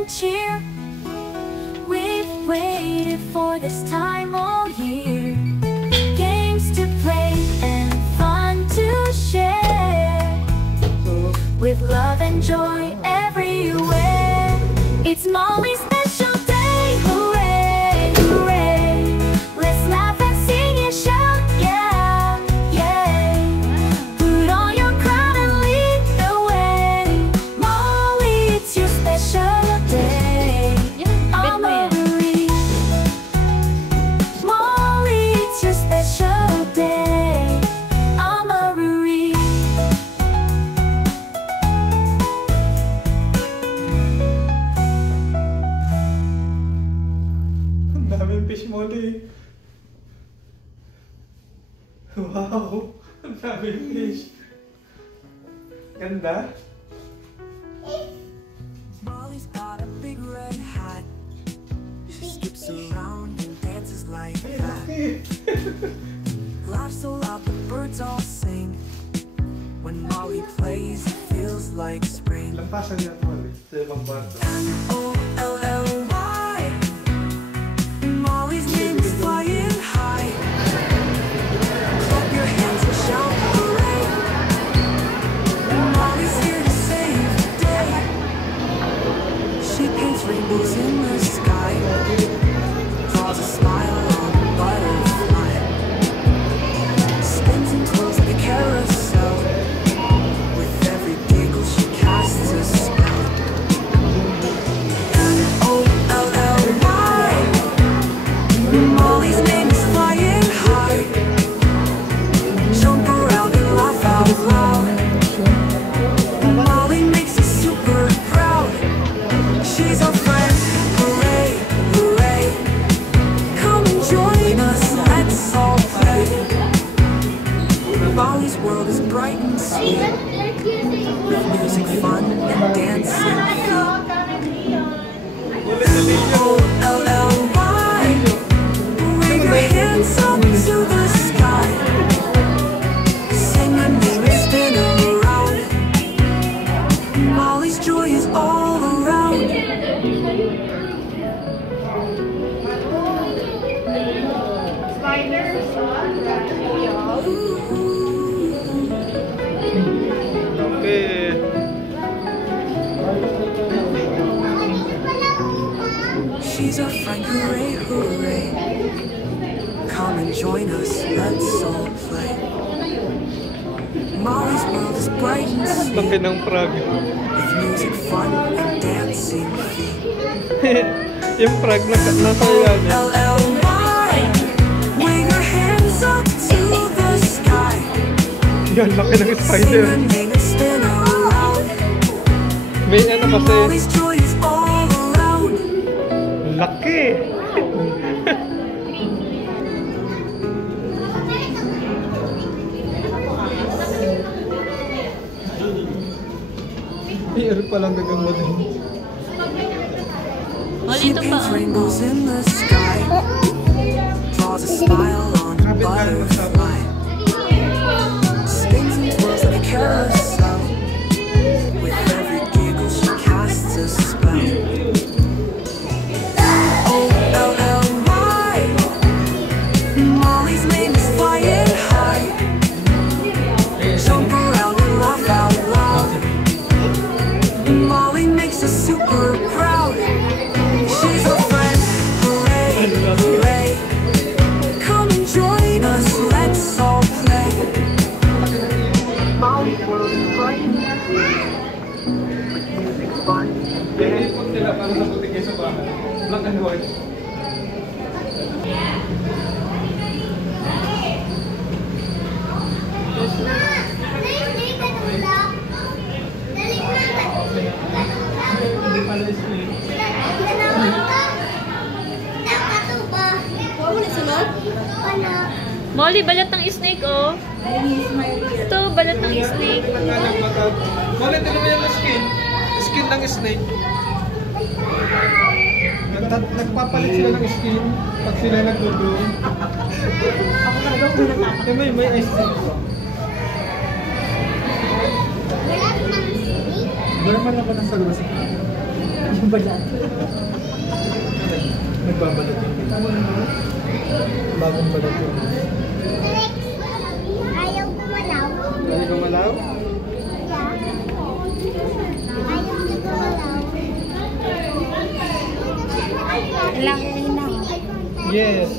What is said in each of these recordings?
and cheer. We've waited for this time all year. Games to play and fun to share, with love and joy everywhere. It's Molly's special day, hooray, hooray. Let's laugh and sing and shout, yeah, yeah. Put on your crown and lead the way. Molly, it's your special day. Amory. Molly, it's your special day. Amory. Ang daming fish, Molly. Wow! Ang daming fish. Ganda. Molly's got a big red hat. She skips around and dances like Ay, that. laki. Laughs so loud the birds all sing. When Molly plays, it feels like spring. Lampasan niya, Molly. Sa ibang barko. M-O-L-L-Y. Molly's name is flying high. Clap your hands and shout hooray. Molly's here to save the day. She paints rainbows in the sky, draws a smile on a butterfly, spins and twirls like a carousel. With every giggle she casts a spell. M-O-L-L-Y. Molly's name is flying high. Jump around and laugh out loud. Molly makes us super proud. She's our friend, hooray, hooray. Come and join us, let's all play. Molly's world is bright and sweet, with music, fun, and dancing feet. M-O-L-L-Y. Wave your hands up to the sky. Sing your name and spin around. Molly's joy is all around. Okay. She's our friend, hooray, hooray. Come and join us, let's all play. Molly's world is bright and Laki sweet, ng frog. with music, fun, and dancing feet. Yung frog na nasa yan. M-O-L-L-Y. Wave your hands up to the sky. Yan, laki ng Sing spider. your name and spin around. May ano kasi. Molly's joy is all around. Laki! Ay, ano palang gagamot din. She paints rainbows in the sky, draws a smile on a butterfly, spins and twirls like a carousel. With every giggle she casts a spell. O-L-L-Y. Molly's name is flying high. Jump around and laugh out loud. Molly makes us super proud. She's a friend, hooray, hooray. Come and join us, let's all play. Molly's world is bright and sweet, with music, fun, and Pinipot nila para sa putigay sa bahay. Black and white. Hindi pala isli. Molly, balat ng snake, oh. Ito, balat ng snake. Molly, tignan mo yung skin. Skin ng snake. Nagpapalit sila ng skin pag sila nagdudong. May ice cream pa. Normal ako ng salwas. Nagbabalat yun. Bagong balat yun. Ayaw gumalaw. Ayaw gumalaw? Laki na. Yes.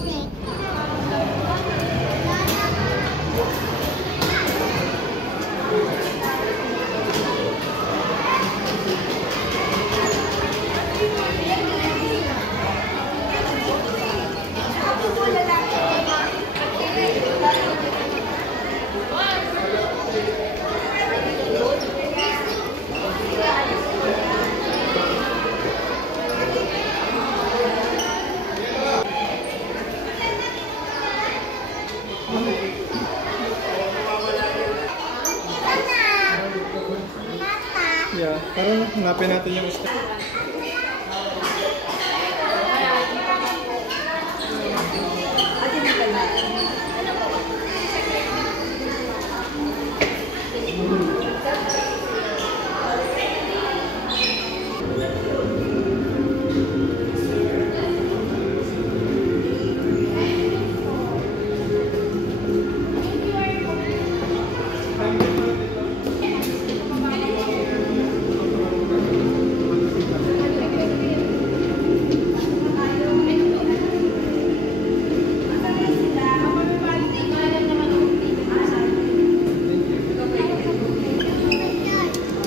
Yeah, parang hanapin natin yung step.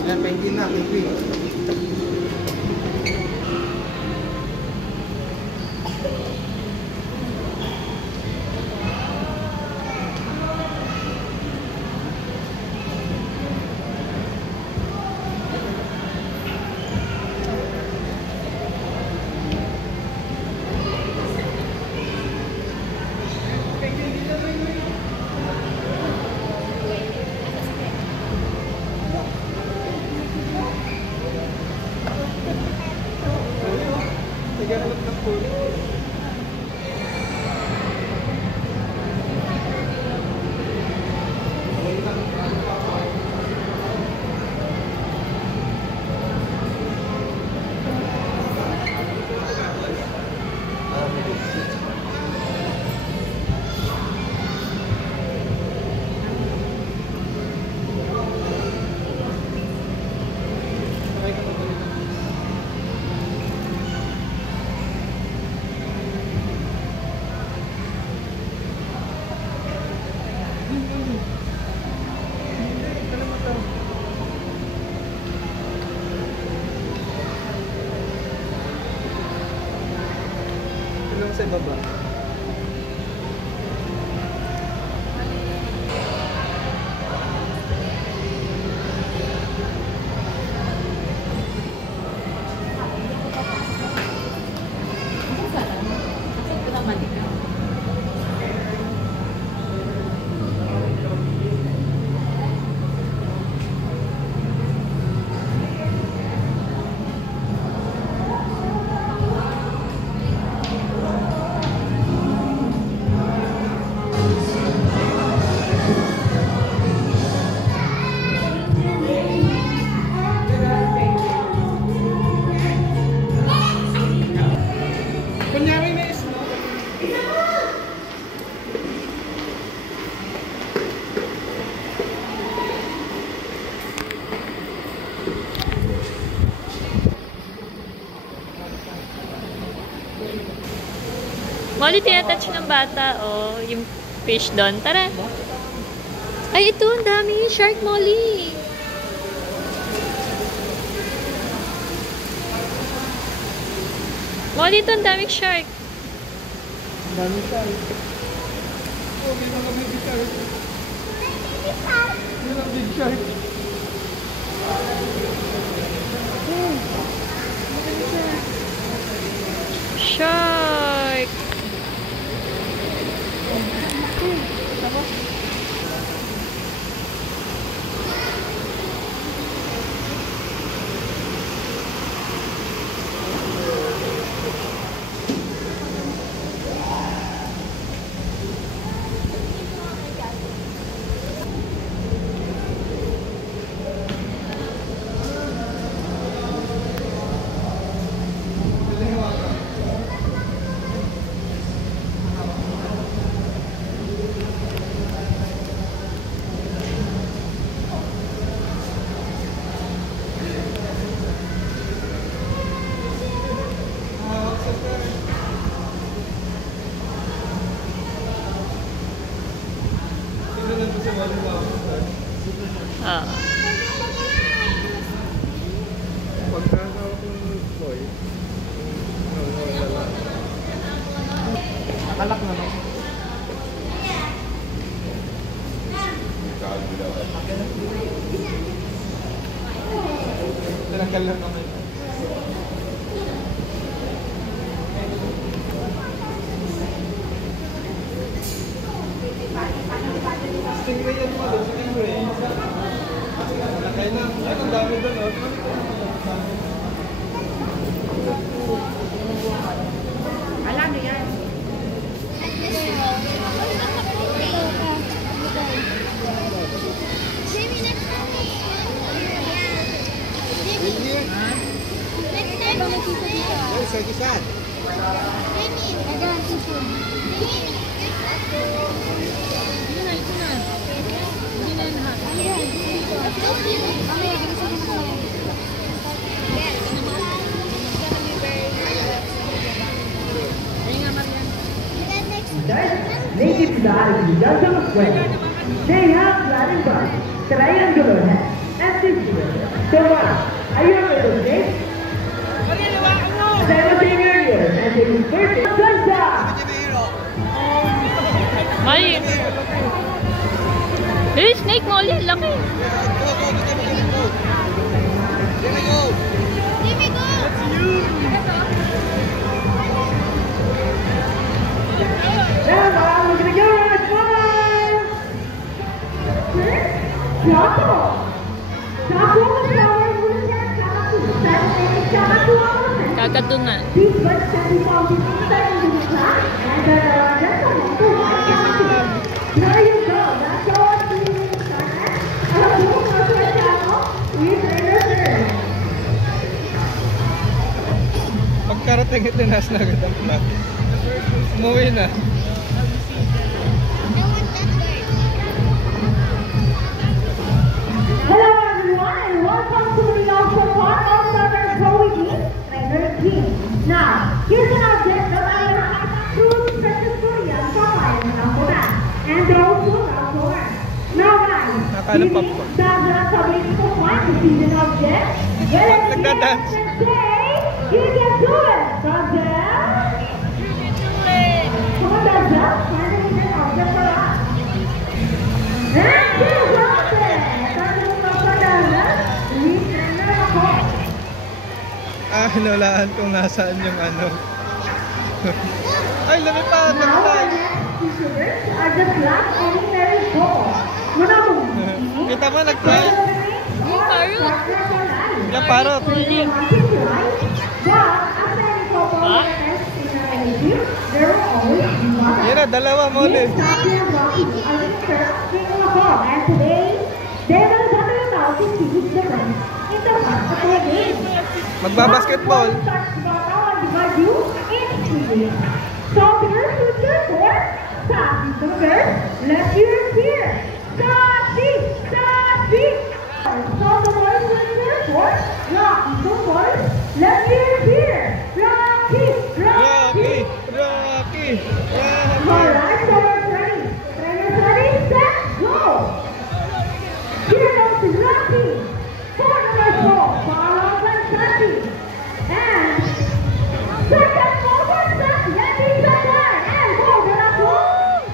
Yan, penguin na, penguin. Naghanap ng food. Sa baba. Kunyari na isno. Molly, tinatouch ng bata, oh. Yung fish doon. Tara. Ay, ito. Ang dami. Shark, Molly. Molly, ito. Ang daming shark. Ang dami shark. Oh, may mga baby shark. May mga big shark. Shark. Magkakasawa kong boy. Nakalak na no? Tinanggal lang kami. Stingray yan mo, stingray. Nakay na. Ay, ang dami doon, oh. Alam niyo yan. Native Valley doesn't sweat. They have Latin bus, triangular head, and circular. So what? Are you afraid of snakes? As I was saying earlier, and they will first good job! Molly. Hey, snake, Molly. Laki. Now, we're gonna go on a fun! Choco! Choco the flower wouldn't have Choco. That's a Choco. Kakatu nga. These birds can be found inside into the plant, and there are just a lot of white Choco. There you go. That's all we need to start at. A full circle Choco with a turn. Pagkarating itinas na agad ang plat. Umuwi na. Hello everyone and welcome to the Ultra Fun All-Star Pro Team Trainer Team. Now, here's an object that I have through successfully on Popeye and Alphabet. And also Alphabet. Now guys, Nakala do you popcorn. think that the ability to find the season object? Well, if Nagda-dance. yes, then say, you can do it, Dodgel! Come on, Dodgel, find the season object for us. And here's Robin! Hinalaan kung nasaan yung ano. Ay, lumipad! Now, the Lumipad! next two sugars are the black ordinary balls. Kita mo, nag-try? Yung parrot. Yung parrot. Yan na, dalawa mo ulit. And today, they will talk about the city's difference in the past of the game. Magbabasketball. So the girls who cheer for Sassy. So girls, let's hear it here. Sassy, Sassy. So the boys who cheer for Rocky. So boys, let's hear it here. Rocky, Rocky. Rocky! Alright, so we're ready. Trainers ready, set, go. Here comes Rocky. For number 4, followed by Sassy. And second forward, Sassy. And he's the line. And hold it up.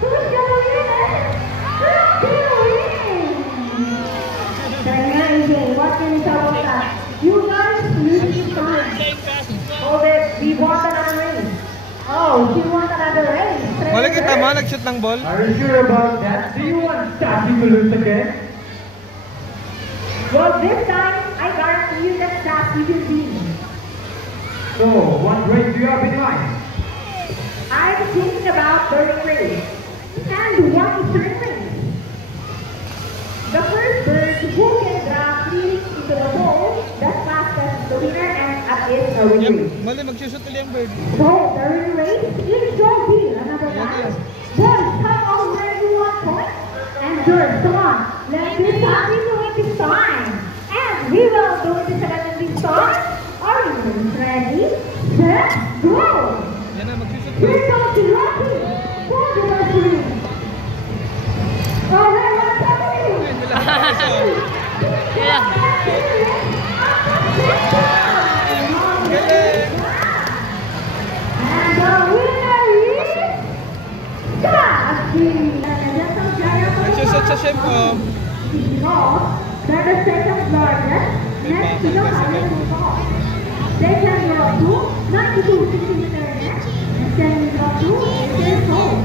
Who's gonna win it? Rocky wins. Trainer AJ, what can you tell us that? You guys need to start. Hold it. We want another race. Oh, she wants another race. Wala kita mo, nag-shoot ng ball? Are you sure about that? Do you want Sassy to lose again? Well, this time, I guarantee you that Sassy will win. So, what race do you have in mind? I'm thinking about the ring race. And what is the ring race? The first bird who can drop 3 into the hole, that's fastest the winner and at is a ring race. Mali, mag-shoot ulit yung bird. So, the ring race is so deal. Another round. Boys, come on where you want points. And girls, come on. Let's do something to win this time. And we will do this again this time. Are you ready? Set, go. Yan na, mag-shoot Here comes the Rocky. For the first ring. Alright, what's happening? Yeah. Nagsusot sa chef ko. They're the second largest next to the Highland Falls. They can grow to 92 centimeters and can grow to 8 years old.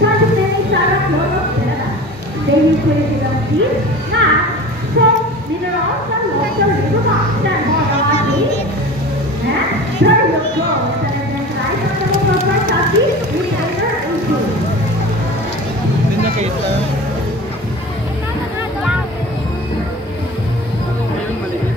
Such many Sarah Chlorophora. They use critical seeds, nuts, salt, minerals, and water to function morality. And there you go. It's an exercise of the most perfect designer issue. Hindi nakita. Ayun, maliit.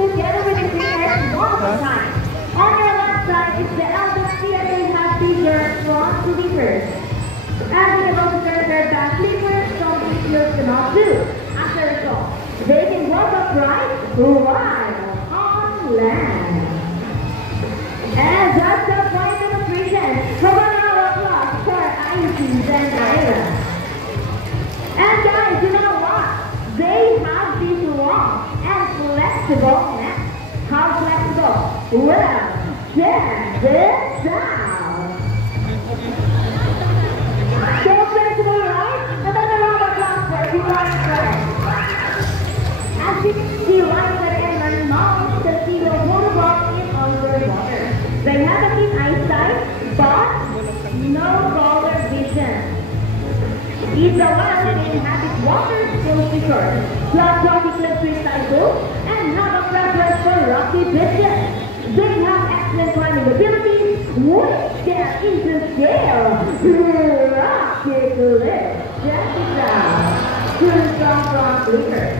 Together with the singers one more time. On your left side is the eldest theater has figures from sleepers. As they about to turn their back sleepers, some sleepers cannot do. As a result, they can walk upright while on land. And that's the point demonstration. Come on, round of applause for Isis and Ira. And guys, you know what? They have these long and flexible necks. How flexible? Well, check this out. So flexible, right? Another round of applause for everyone. As you can see, Liza and Mount the sea will motorboat in underwater. They have a keen eyesight, but no color vision. It's a wild and inhabit water still features, plus rocky cliff recycle, and have a preference for rocky beaches. They have excellent climbing abilities, which can even scale rocky cliffs. Check it out. Good strong from cliffers.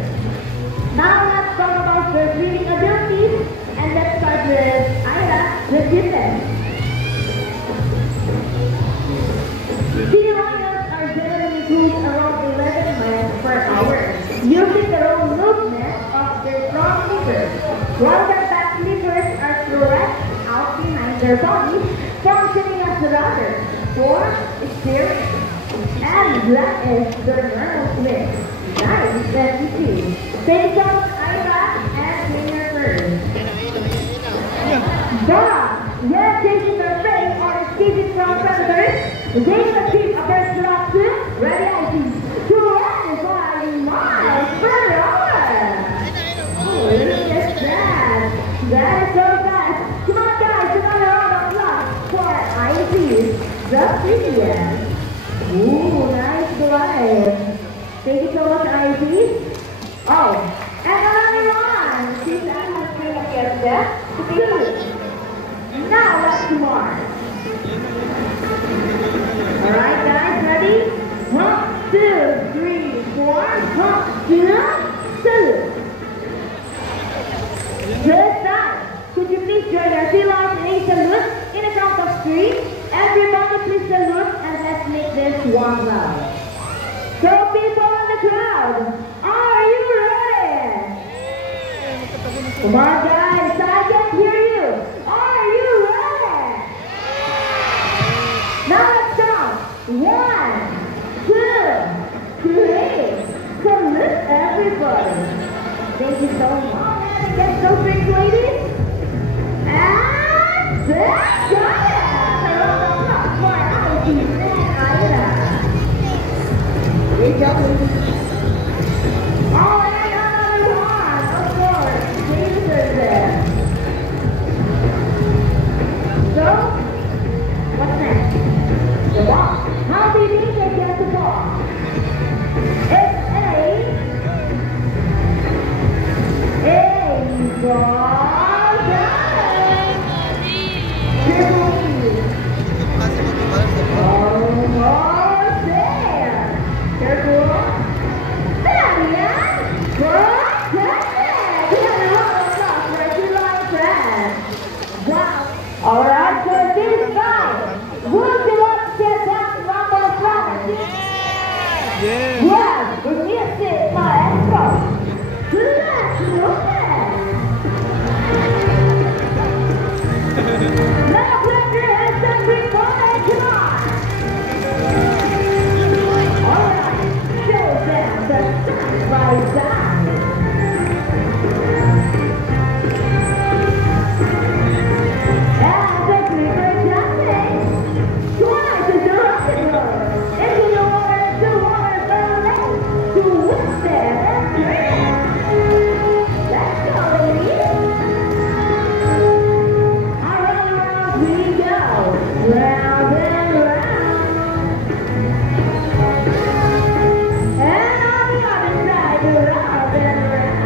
Now let's talk about their breathing abilities, and let's start with Ira, the gymnast. Sea lions are generally cruise around 11 miles per hour, using their own movement of their front flippers, while their back flippers are stretched out behind their bodies, functioning as rudders for steering. And that is the normal flip. Nice, let me see. Take out Ira and finger first. But when chasing their prey or escaping from predators, they can achieve a burst velocity, ready as 25 miles per hour. Oh, look at that. That is so fast. Come on guys, another round of applause for Isis, the Phineas. Ooh, nice glide. Thank you so much, Isis. Oh, and another one. See that has been against that. Now let's march. Alright guys, ready? 1, 2, 3, 4, 1, 2, salute. This time, could you please join our sea lions in a salute in a count of 3? Everybody please salute and let's make this one loud. So people in the crowd, are you ready? Come on guys, I can hear you. Are you ready? Now let's count. 1, 2, 3. Salute everybody. Thank you so much. Get those drinks, ladies. And let's go. Alright, another one. Of course, Jesus there. So, what's next? The ball. How do you think they get the ball? It's a ball down. Almost there. Careful. Fabian. Good. We have a lot of stuff for July friends. Wow. Alright, so this guy. Would you like to get that number of flowers? Yes, we missed it, maestro. Let's look at now clap your hands and bring money, come on. Alright, show them the side by side. And the clicker jumping. Twice is the rocket roller. Into the water, the lake. To Winston and Grant. Let's go, ladies. Around we go. Round and round. And on the other side, round and round.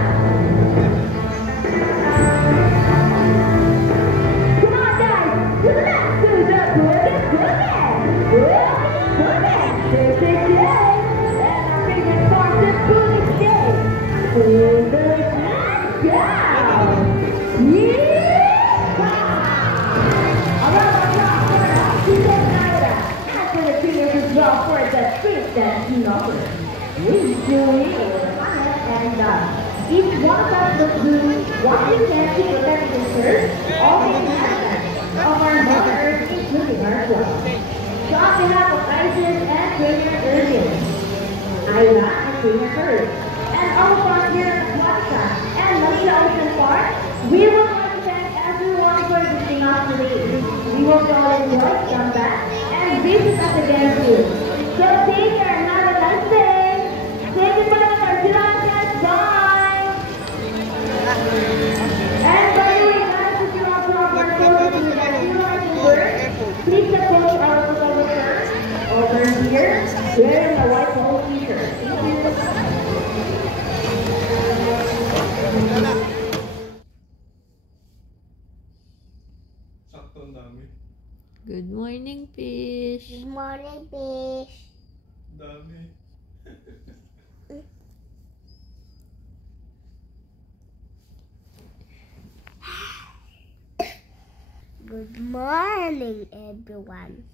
Come on, guys. Let's do the boogie boogie. Shake, shake, shake. And our favorite part, the boogie shake. Pull the flag down. Yeehaw! A round of applause for Oxygen Naira. And for the singers as well for the street dance number. We do it and each one of us will do what we can to protect the church, all the aspects of our mothers, including ourselves. So on behalf of Isis and Trainer Irvin, Ayla and Trainer Hurd, and all of us here at Plaza and Manila Ocean Park, we would like to thank everyone for visiting us today. We hope you all enjoyed, come back, and visit us again soon. So take care and have a nice day. Say goodbye to our July guys. Bye. And by the way, guys, if you also have our photos with our July work, please approach our photographer over here wearing a white polo t-shirt. Thank you. Sakto ang dami. Good morning, fish. Good morning, fish. Dami. Good morning, everyone.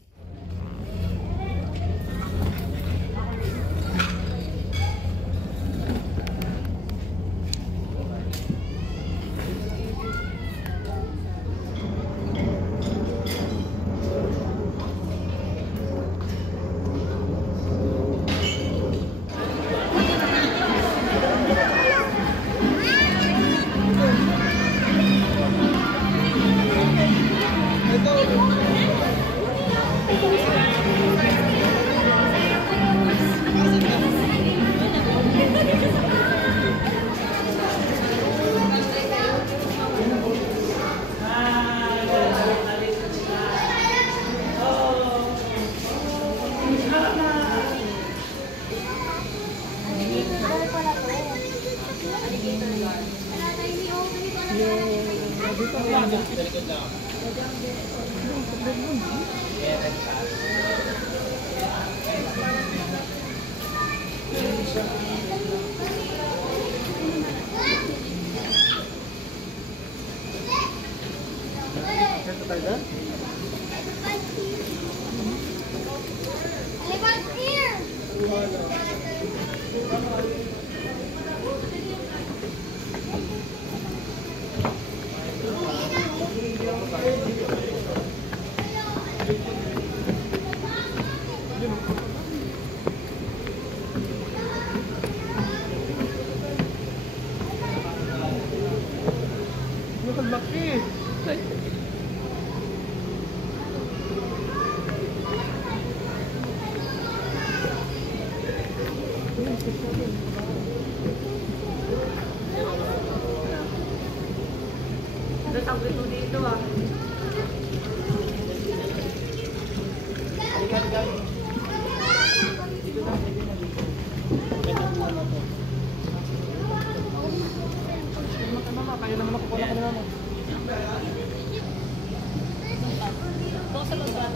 sabi ko dito ah.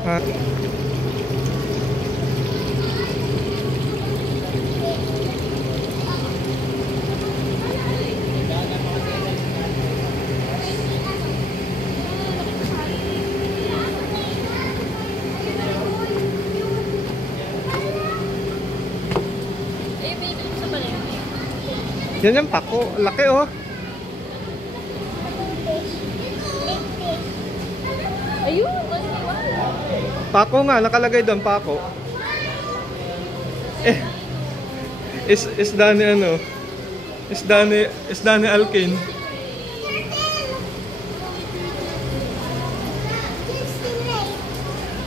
Ha? Yan yung pako. Laki oh. Ayun! Pako nga, nakalagay doon, pako. Isda ni ano? Isda ni Alkin.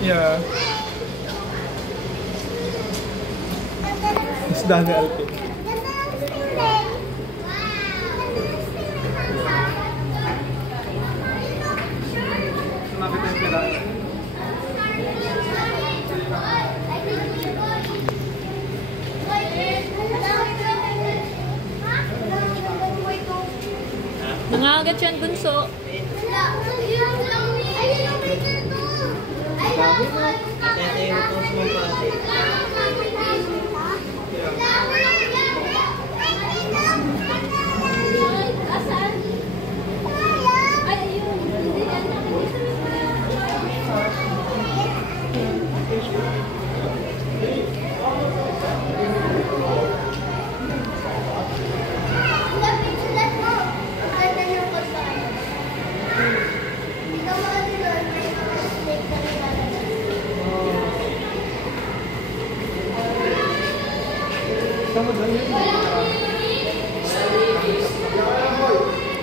Yeah. Isda ni Alkin. Nangangagat yan, bunso.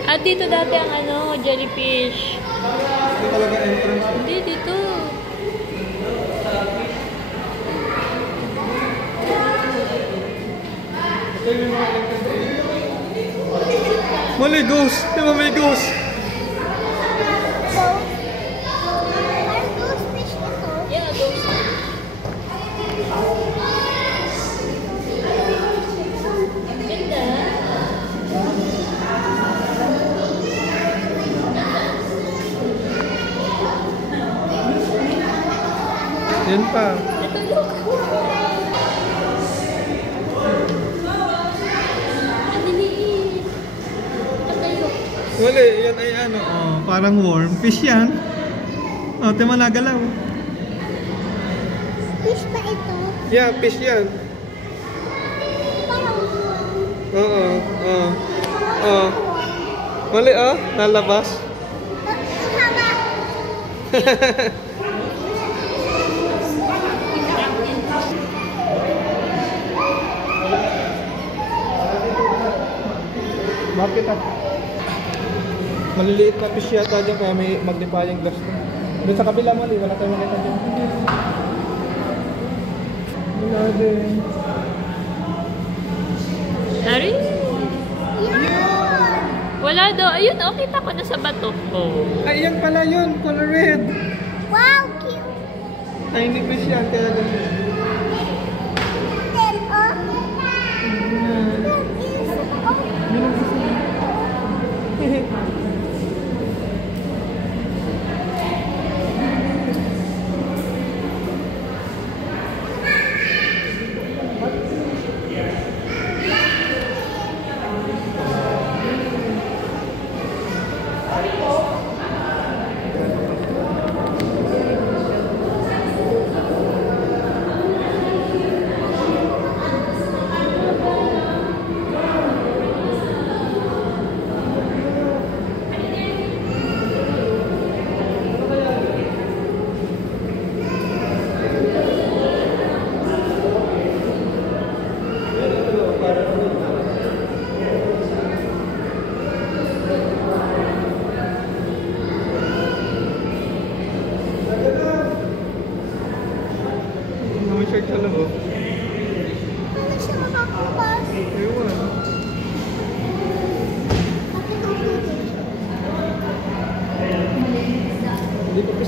At dito dati ang ano, jellyfish. Ito talaga entrance. Hindi, dito. Mali, ghost. Di ba may ghost? Yeah, those. Ganda. Yan pa. Ito, look. Ang liliit. Patayo. Wala, yan ay ano. Oh, parang worm. Fish yan. Oh, tema nagalaw. Fish pa ito. Yeah, fish yan. Parang Oo, oo. Oo. Mali oh, nalabas. haba. Bakit ah? Maliliit na fish yata dyan kaya may magnifying glass to. Doon sa kabila mali, wala tayong makita dyan. Wala din. Ari? Wala daw. Ayun, oh, kita ko na sa bato. Oh. Ay, yan pala yun, color red. Wow, cute. Tiny fish yan, kaya doon. Then, oh.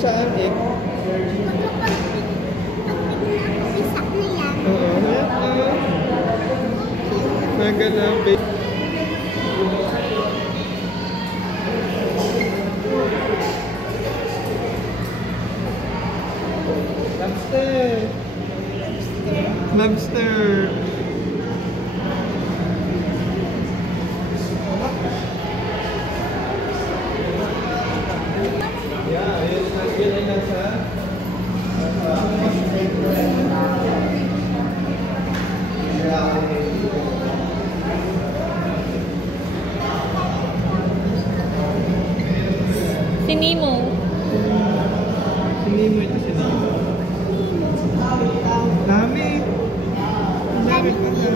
saan eh? Isa na yan. Oo, ayan. Nagalapit. Lobster! Lobster! Yeah, yun ay nasa Si Nemo. Sinimo ito, sinimo. Dami. Dami pa na.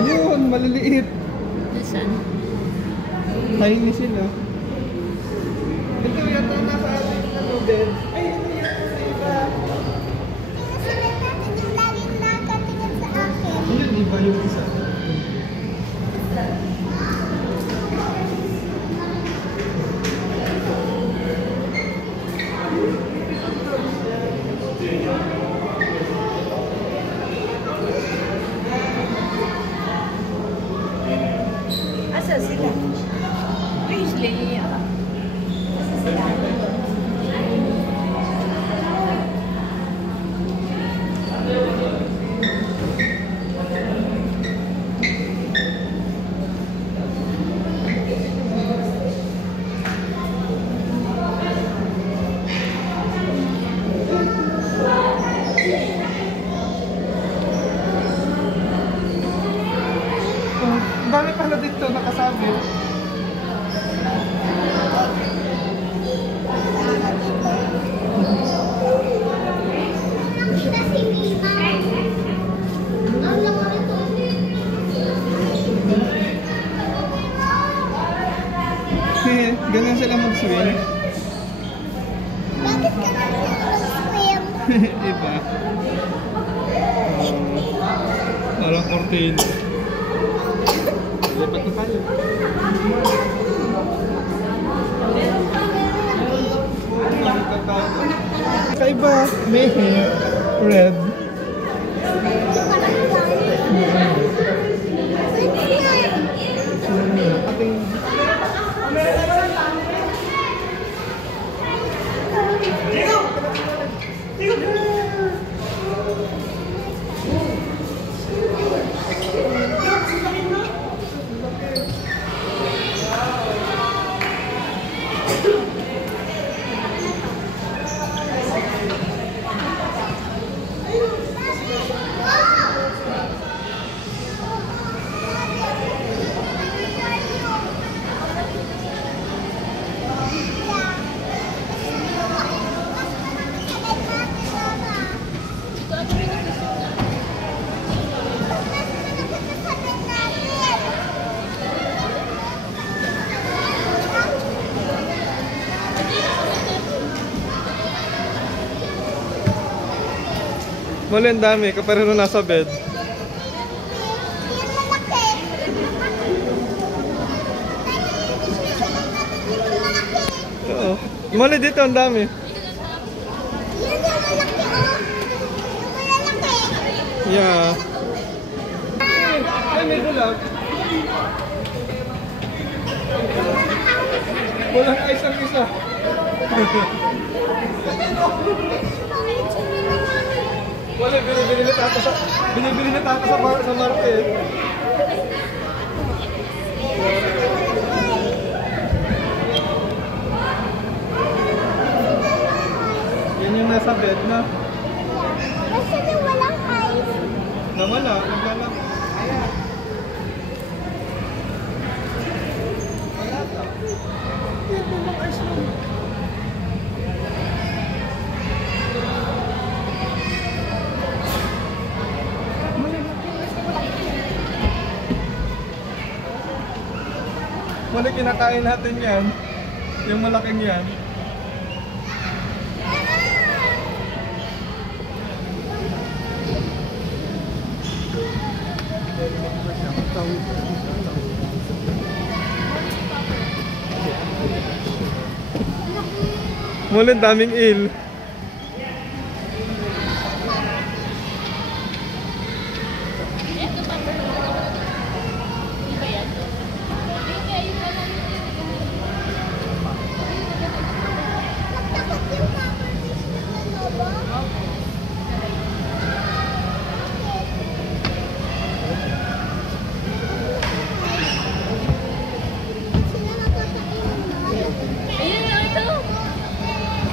Yun, maliliit. Nasaan? Tiny sila. Ito yata nasa ating ano din. Ay, ito yata sa iba. Tingnan natin yung laging nakatingin sa akin. Yun, iba yung isa. Asa sila? Paisley. Oh, dami pala dito nakasabit. Nakita si Mima. Ang laki nito. Ganun sila mag-swim. Bakit ka na swim? Iba. Parang cortina. Lipat na tayo. Kaiba, may hair, red. Ating Mali ang dami, kapareho nasa bed. Oo. Mali dito ang dami. Yeah. Ay, may gulag. Walang ice ang isa. Wala, binibili na tato sa market. Yan yung nasa bed na. Kasi na walang ice. Nawala, naglalak. Wala ka. Ito lang ice mo. Mali, kinakain natin yan. Yung malaking yan. Muli, daming il. Nagtakot yung pupperfish na lobo. Sila nakakain mo. Ayun na ito.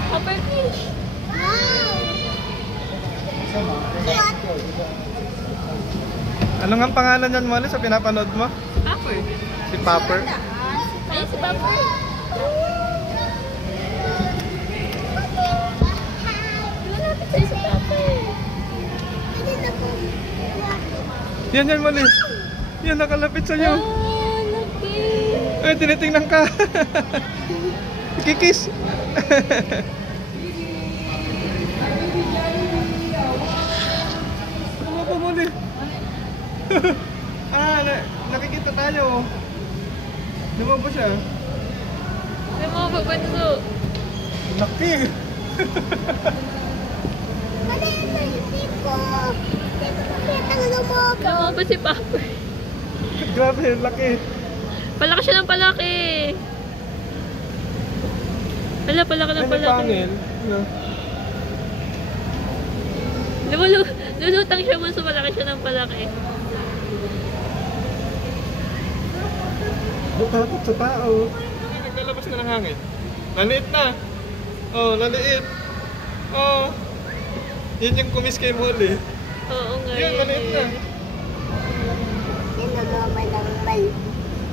Pufferfish. Wow! Ano nga ang pangalan niyan, Molly, sa pinapanood mo? Popper. Si Popper. Ayun si Popper. Malapit sa'yo si Popper. Pwede na po. Yan, Molly. Yan, nakalapit sa'yo. Ah, laki. Ay, tinitingnan ka. Kikis. Ano ba, Molly? Nakikita tayo. Lumabo siya. Alam mo, pagbanso. Laki. Ano yun sa isip ko? Kita ang lumobo. Tama ba si Popper? Grabe, laki. Palaki siya ng palaki. Palaki ng palaki. Pangil. No. Lulutang siya mo, so malaki siya ng palaki. Takot sa tao. Naglalabas na ng hangin. Laliit na. Oh, laliit. Oh. Yan yung kumis kay Molly. Oo nga. Yan, laliit na.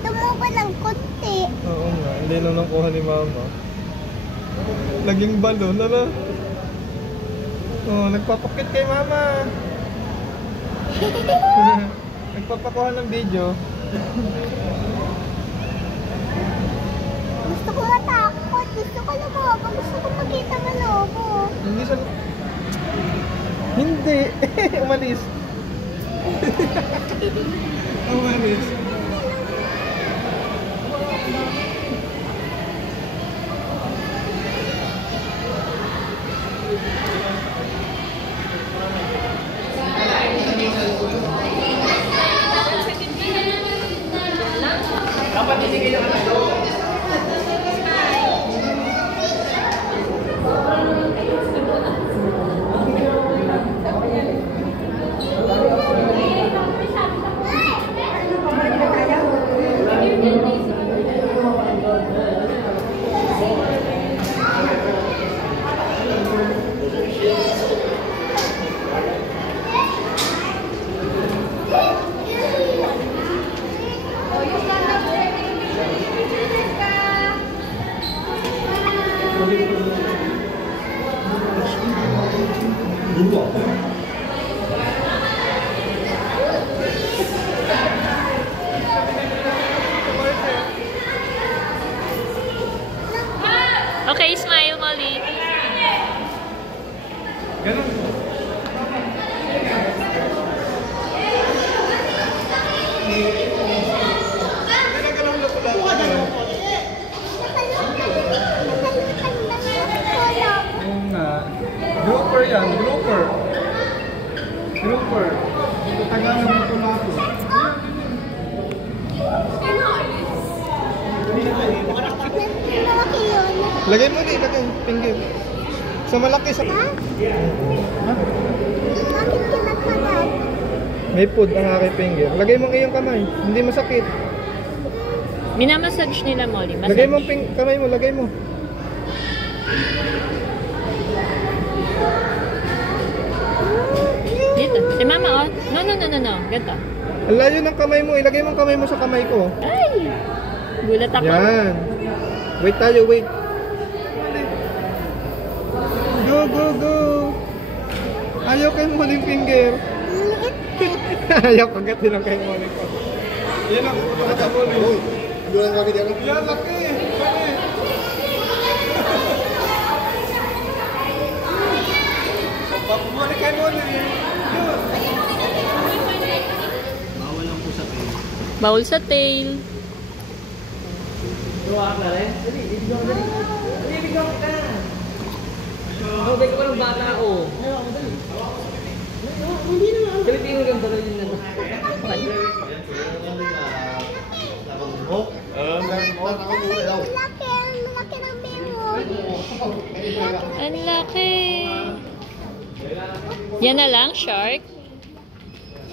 Tumuba ng konti. Oo nga, hindi na nakuha ni Mama. Naging balon, ano? Oh, nagpapakit kay Mama. Nagpapakuha ng video. Gusto ko matakot. Gusto ko lumobo. Gusto ko makita ng lobo. Hindi siya... Hindi! Umalis. Umalis. Okay, smile, Molly. Ganun. Ganun na pala. Oo nga. Grouper yan, grouper. Grouper. Tagalog ng tomato. Malaki yun. Lagay mo ni, lagay. Pinggit. Sa malaki sa... Ha? Ha? Bakit kinakagat? May food ang aking finger. Lagay mo ngayong kamay. Hindi masakit. Minamassage nila, Molly. Massage. Lagay mo ang kamay mo, lagay mo. Dito. Si Mama, oh. No. Ganito. Ang layo ng kamay mo. Ilagay mo ang kamay mo sa kamay ko. Ay! Gulat ako. Yan. Wait tayo, wait. Go, go, go. Ayaw kay Molly finger. Ayaw kagat din ang kay Molly ko. Yan ang puto ka Molly. Yan, laki. Molly kay Molly. Yun. Bawal ang usap eh. Bawal sa tail. Gawa ka rin? Dali, ibigyan ko dali. Dali, ibigyan ko ka. Hubay ka pa ng bata ko. Gawa ko dali. Hindi na lang. Galitin mo lang dali yun na. Malaki ng memo. Ang laki. Yan na lang, shark.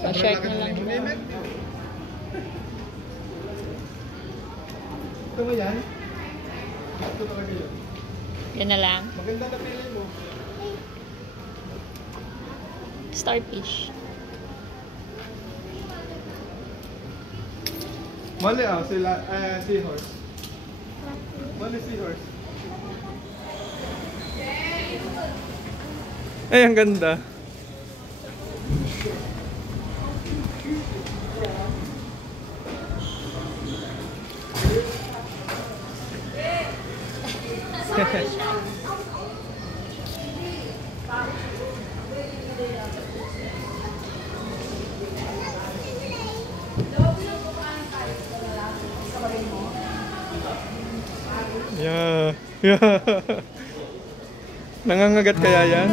Oh, shark na lang. Ito ba yan? Ito talaga yun. Yan na lang. Maganda na pili mo. Starfish. Mali sila, seahorse. Mali seahorse. Ay, ang ganda. Yeah. Nangangagat kaya yan?